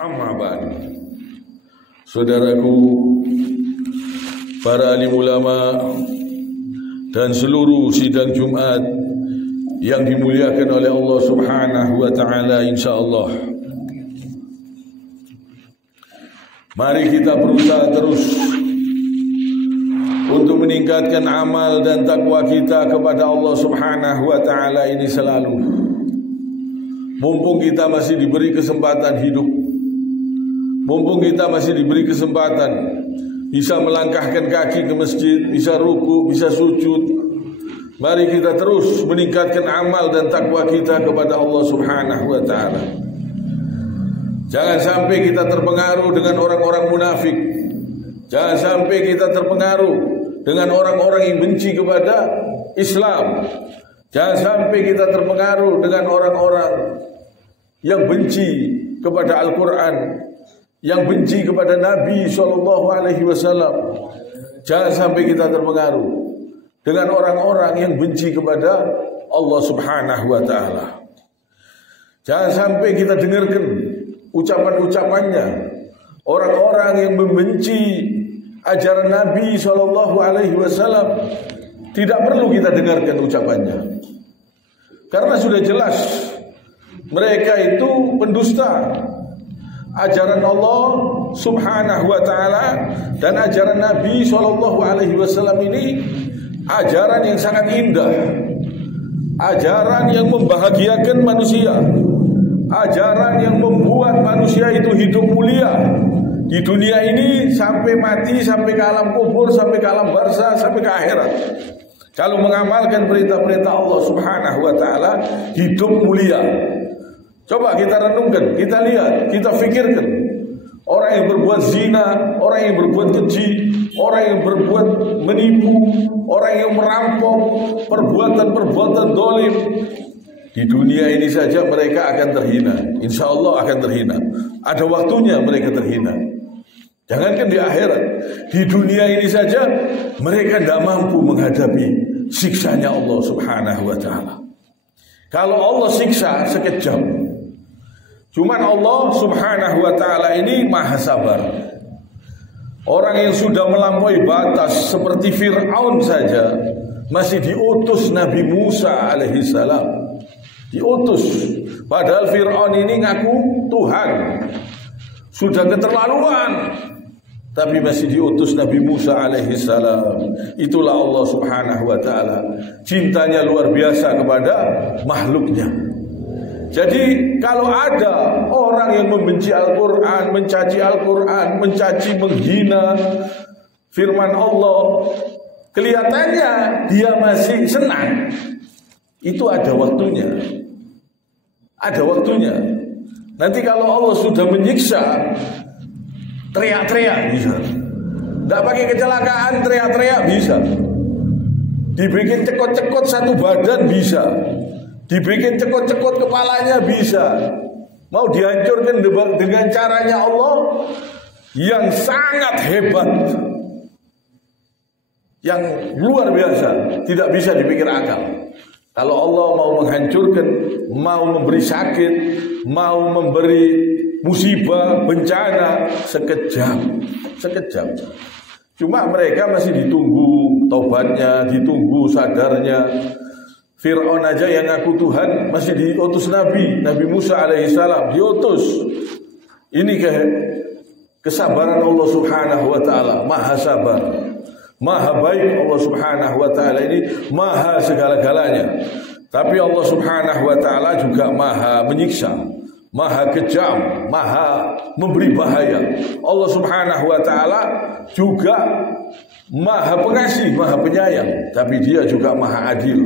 Amma ba'du. Saudaraku, para alim ulama dan seluruh sidang Jumat yang dimuliakan oleh Allah Subhanahu wa taala, insyaallah. Mari kita berusaha terus untuk meningkatkan amal dan takwa kita kepada Allah Subhanahu wa taala ini selalu. Mumpung kita masih diberi kesempatan hidup, mumpung kita masih diberi kesempatan bisa melangkahkan kaki ke masjid, bisa ruku, bisa sujud, mari kita terus meningkatkan amal dan takwa kita kepada Allah Subhanahu wa taala. Jangan sampai kita terpengaruh dengan orang-orang munafik. Jangan sampai kita terpengaruh dengan orang-orang yang benci kepada Islam. Jangan sampai kita terpengaruh dengan orang-orang yang benci kepada Al-Quran, yang benci kepada Nabi SAW. Jangan sampai kita terpengaruh dengan orang-orang yang benci kepada Allah Subhanahu wa ta'ala. Jangan sampai kita dengarkan ucapan-ucapannya orang-orang yang membenci ajaran Nabi SAW. Tidak perlu kita dengarkan ucapannya, karena sudah jelas mereka itu pendusta ajaran Allah Subhanahu wa ta'ala. Dan ajaran Nabi SAW ini ajaran yang sangat indah, ajaran yang membahagiakan manusia, ajaran yang membuat manusia itu hidup mulia di dunia ini sampai mati, sampai ke alam kubur, sampai ke alam barzah, sampai ke akhirat. Kalau mengamalkan perintah-perintah Allah Subhanahu wa ta'ala, hidup mulia. Coba kita renungkan, kita lihat, kita fikirkan. Orang yang berbuat zina, orang yang berbuat keji, orang yang berbuat menipu, orang yang merampok, perbuatan-perbuatan dolim, di dunia ini saja mereka akan terhina. Insya Allah akan terhina. Ada waktunya mereka terhina. Jangankan di akhirat, di dunia ini saja mereka tidak mampu menghadapi siksanya Allah Subhanahu wa ta'ala. Kalau Allah siksa sekejap, cuman Allah Subhanahu wa ta'ala ini maha sabar. Orang yang sudah melampaui batas seperti Fir'aun saja masih diutus Nabi Musa alaihissalam. Diutus, padahal Fir'aun ini ngaku Tuhan, sudah keterlaluan, tapi masih diutus Nabi Musa alaihissalam. Itulah Allah Subhanahu wa ta'ala, cintanya luar biasa kepada makhluknya. Jadi kalau ada orang yang membenci Al-Quran, mencaci Al-Quran, mencaci, menghina firman Allah, kelihatannya dia masih senang, itu ada waktunya. Ada waktunya. Nanti kalau Allah sudah menyiksa, teriak-teriak bisa. Tidak pakai kecelakaan, teriak-teriak bisa. Dibikin cekot-cekot satu badan bisa. Dibikin cekot-cekot kepalanya bisa. Mau dihancurkan dengan caranya Allah yang sangat hebat, yang luar biasa, tidak bisa dipikir akal. Kalau Allah mau menghancurkan, mau memberi sakit, mau memberi musibah, bencana, sekejap. Cuma mereka masih ditunggu taubatnya, ditunggu sadarnya. Fir'aun aja yang ngaku Tuhan masih diutus Nabi Musa alaihissalam, diutus. Ini kesabaran Allah Subhanahu wa ta'ala, maha sabar, maha baik. Allah Subhanahu wa ta'ala ini maha segala-galanya. Tapi Allah Subhanahu wa ta'ala juga maha menyiksa, maha kejam, maha memberi bahaya. Allah Subhanahu wa ta'ala juga maha pengasih, maha penyayang, tapi dia juga maha adil.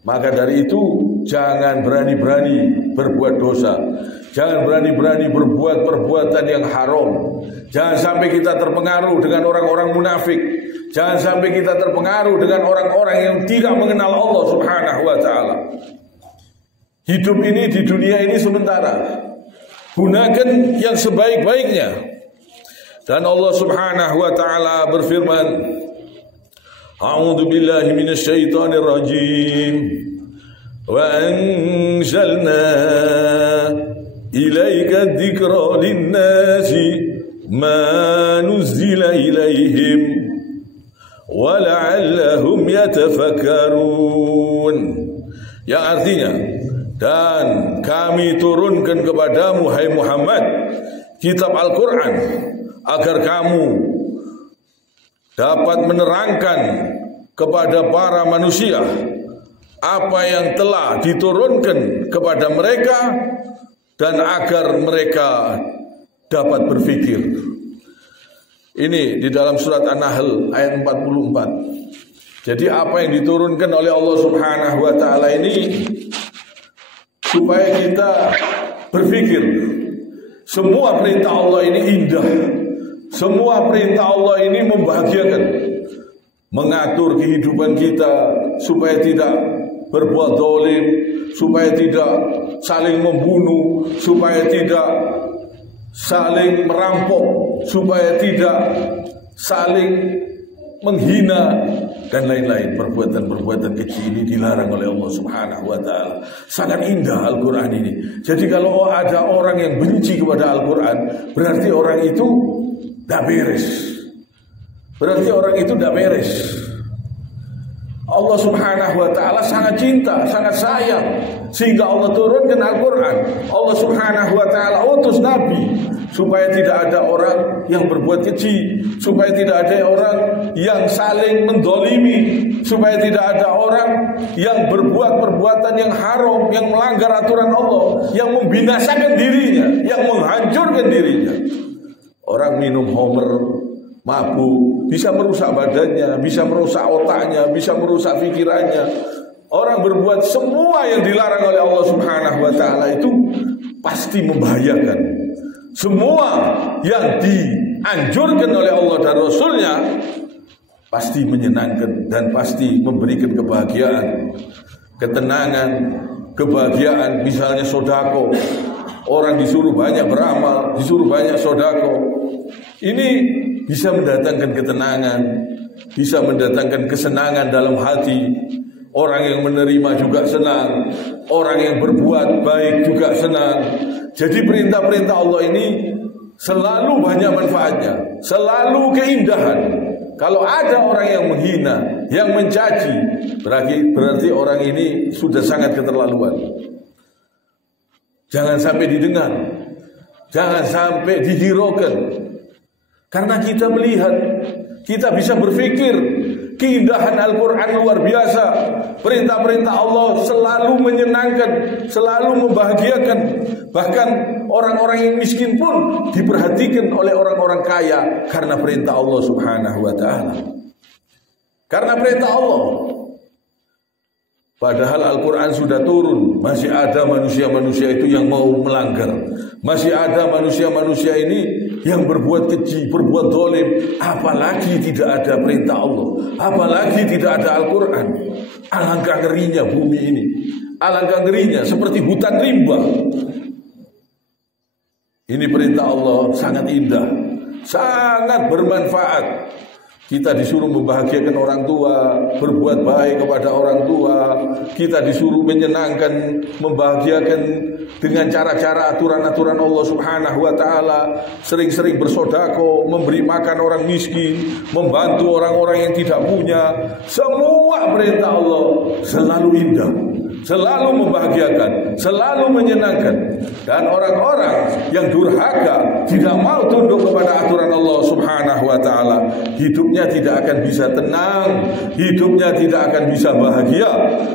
Maka dari itu jangan berani-berani berbuat dosa, jangan berani-berani berbuat perbuatan yang haram. Jangan sampai kita terpengaruh dengan orang-orang munafik. Jangan sampai kita terpengaruh dengan orang-orang yang tidak mengenal Allah Subhanahu wa ta'ala. Hidup ini di dunia ini sementara, gunakan yang sebaik-baiknya. Dan Allah Subhanahu wa ta'ala berfirman, A'udzu billahi minasyaitonir rajim. Wa anzalna ilaika dzikra linnasi ma nuzila ilaihim wa la'allahum yatafakkarun. Yang artinya, dan kami turunkan kepadamu hai Muhammad kitab Al-Quran agar kamu dapat menerangkan kepada para manusia apa yang telah diturunkan kepada mereka dan agar mereka dapat berfikir. Ini di dalam surat An-Nahl ayat 44. Jadi apa yang diturunkan oleh Allah Subhanahu wa taala ini supaya kita berfikir. Semua perintah Allah ini indah. Semua perintah Allah ini membahagiakan, mengatur kehidupan kita supaya tidak berbuat zalim, supaya tidak saling membunuh, supaya tidak saling merampok, supaya tidak saling menghina dan lain-lain. Perbuatan-perbuatan keji ini dilarang oleh Allah Subhanahu wa taala. Sangat indah Al-Qur'an ini. Jadi kalau ada orang yang benci kepada Al-Qur'an, berarti orang itu tidak beres. Berarti orang itu tidak beres. Allah Subhanahu wa taala sangat cinta, sangat sayang, sehingga Allah turunkan Al-Qur'an. Allah Subhanahu wa taala utus nabi supaya tidak ada orang yang berbuat keji, supaya tidak ada orang yang saling mendolimi, supaya tidak ada orang yang berbuat perbuatan yang haram, yang melanggar aturan Allah, yang membinasakan dirinya, yang menghancurkan dirinya. Orang minum homer, mabuk, bisa merusak badannya, bisa merusak otaknya, bisa merusak pikirannya. Orang berbuat semua yang dilarang oleh Allah Subhanahu wa taala itu pasti membahayakan. Semua yang dianjurkan oleh Allah dan Rasulnya pasti menyenangkan dan pasti memberikan kebahagiaan, ketenangan, kebahagiaan. Misalnya sodako, orang disuruh banyak beramal, disuruh banyak sodako. Ini bisa mendatangkan ketenangan, bisa mendatangkan kesenangan dalam hati. Orang yang menerima juga senang, orang yang berbuat baik juga senang. Jadi perintah-perintah Allah ini selalu banyak manfaatnya, selalu keindahan. Kalau ada orang yang menghina, yang mencaci, berarti orang ini sudah sangat keterlaluan. Jangan sampai didengar, jangan sampai dihiraukan. Karena kita melihat, kita bisa berpikir keindahan Al-Quran luar biasa. Perintah-perintah Allah selalu menyenangkan, selalu membahagiakan. Bahkan orang-orang yang miskin pun diperhatikan oleh orang-orang kaya karena perintah Allah Subhanahu wa taala. Karena perintah Allah. Padahal Al-Quran sudah turun, masih ada manusia-manusia itu yang mau melanggar. Masih ada manusia-manusia ini yang berbuat keji, berbuat zalim. Apalagi tidak ada perintah Allah, apalagi tidak ada Al-Quran. Alangkah ngerinya bumi ini, alangkah ngerinya seperti hutan rimba. Ini perintah Allah sangat indah, sangat bermanfaat. Kita disuruh membahagiakan orang tua, berbuat baik kepada orang tua. Kita disuruh menyenangkan, membahagiakan dengan cara-cara aturan-aturan Allah Subhanahu wa taala. Sering-sering bersodako, memberi makan orang miskin, membantu orang-orang yang tidak punya. Semua perintah Allah selalu indah, selalu membahagiakan, selalu menyenangkan. Dan orang-orang yang durhaka, tidak mau tunduk kepada aturan Allah Subhanahu wa taala, hidupnya tidak akan bisa tenang, hidupnya tidak akan bisa bahagia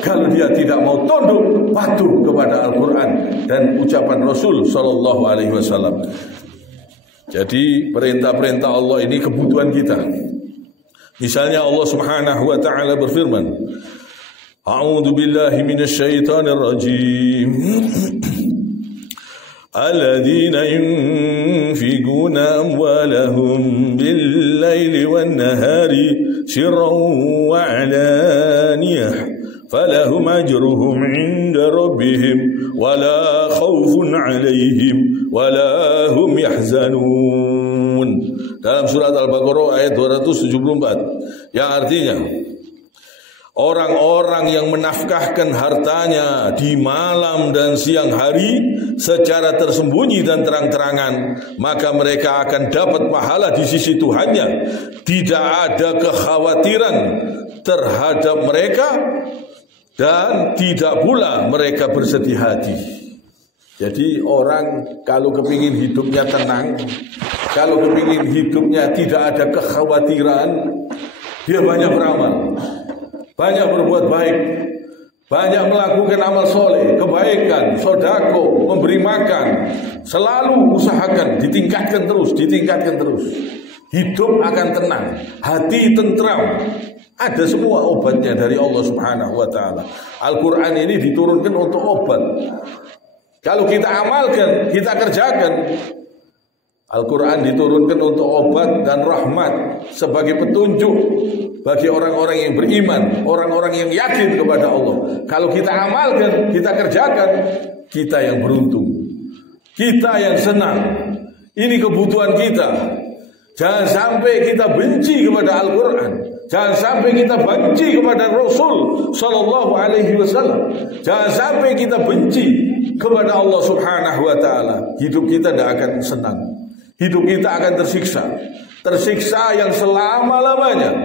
kalau dia tidak mau tunduk patuh kepada Al-Quran dan ucapan Rasul sallallahu alaihi wasallam. Jadi perintah-perintah Allah ini kebutuhan kita. Misalnya Allah Subhanahu wa taala berfirman, A'udzu billahi minasyaitonir rajim. Alladzina yunfikuna amwalahum bil-laili wan-nahari sirran wa 'alaniyah falahum ajruhum 'inda rabbihim wala khaufun 'alaihim wala hum yahzanun. Dalam surat Al-Baqarah ayat 274, yang artinya Orang-orang yang menafkahkan hartanya di malam dan siang hari secara tersembunyi dan terang-terangan, maka mereka akan dapat pahala di sisi Tuhannya. Tidak ada kekhawatiran terhadap mereka dan tidak pula mereka bersedih hati. Jadi orang kalau kepingin hidupnya tenang, kalau kepingin hidupnya tidak ada kekhawatiran, dia banyak beramal, banyak berbuat baik, banyak melakukan amal soleh, kebaikan, sodako, memberi makan. Selalu usahakan, ditingkatkan terus. Hidup akan tenang, hati tentram. Ada semua obatnya dari Allah Subhanahu wa ta'ala. Al-Quran ini diturunkan untuk obat. Kalau kita amalkan, kita kerjakan, Al-Quran diturunkan untuk obat dan rahmat sebagai petunjuk bagi orang-orang yang beriman, orang-orang yang yakin kepada Allah. Kalau kita amalkan, kita kerjakan, kita yang beruntung, kita yang senang. Ini kebutuhan kita. Jangan sampai kita benci kepada Al-Quran. Jangan sampai kita benci kepada Rasul Sallallahu Alaihi Wasallam. Jangan sampai kita benci kepada Allah Subhanahu Wa Taala. Hidup kita tidak akan senang. Hidup kita akan tersiksa. Tersiksa yang selama-lamanya.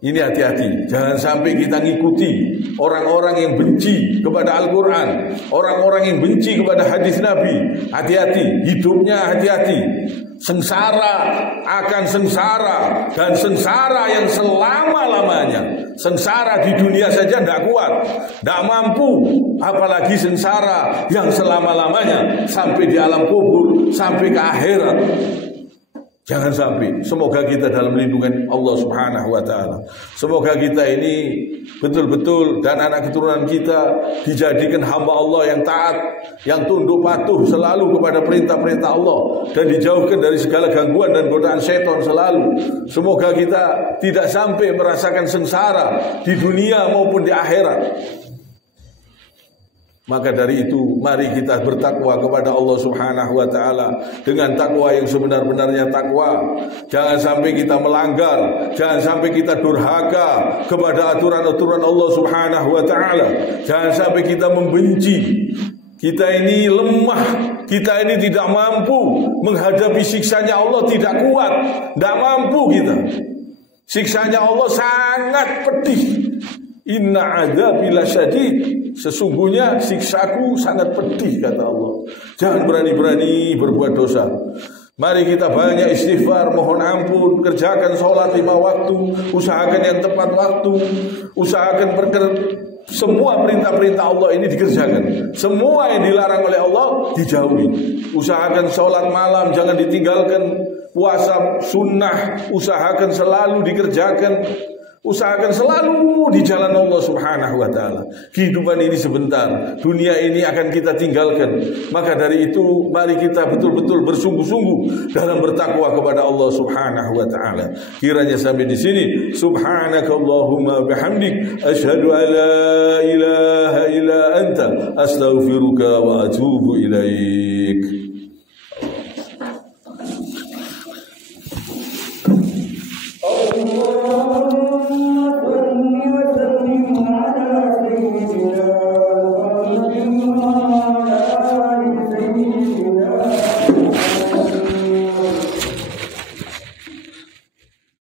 Ini hati-hati. Jangan sampai kita ngikuti orang-orang yang benci kepada Al-Quran, orang-orang yang benci kepada hadis Nabi. Hati-hati. Hidupnya hati-hati. Sengsara akan sengsara, dan sengsara yang selama-lamanya. Sengsara di dunia saja tidak kuat, tidak mampu, apalagi sengsara yang selama-lamanya sampai di alam kubur, sampai ke akhirat. Jangan sampai. Semoga kita dalam lindungan Allah Subhanahu wa ta'ala. Semoga kita ini betul-betul dan anak keturunan kita dijadikan hamba Allah yang taat, yang tunduk patuh selalu kepada perintah-perintah Allah, dan dijauhkan dari segala gangguan dan godaan setan selalu. Semoga kita tidak sampai merasakan sengsara di dunia maupun di akhirat. Maka dari itu mari kita bertakwa kepada Allah Subhanahu wa ta'ala dengan takwa yang sebenar-benarnya takwa. Jangan sampai kita melanggar, jangan sampai kita durhaka kepada aturan-aturan Allah Subhanahu wa ta'ala. Jangan sampai kita membenci. Kita ini lemah, kita ini tidak mampu menghadapi siksanya Allah, tidak kuat, tidak mampu kita. Siksanya Allah sangat pedih. Inna adzabi lasyadid. Sesungguhnya siksaku sangat pedih, kata Allah. Jangan berani-berani berbuat dosa. Mari kita banyak istighfar, mohon ampun, kerjakan sholat 5 waktu, usahakan yang tepat waktu, usahakan semua perintah-perintah Allah ini dikerjakan. Semua yang dilarang oleh Allah dijauhi. Usahakan sholat malam, jangan ditinggalkan. Puasa sunnah, usahakan selalu dikerjakan. Usahakan selalu di jalan Allah Subhanahu wa ta'ala. Kehidupan ini sebentar, dunia ini akan kita tinggalkan. Maka dari itu mari kita betul-betul bersungguh-sungguh dalam bertakwa kepada Allah Subhanahu wa ta'ala. Kiranya sampai di sini. Subhanakallahumma bihamdik, asyhadu an la ilaha illa anta, astaghfiruka wa atubu ilaik.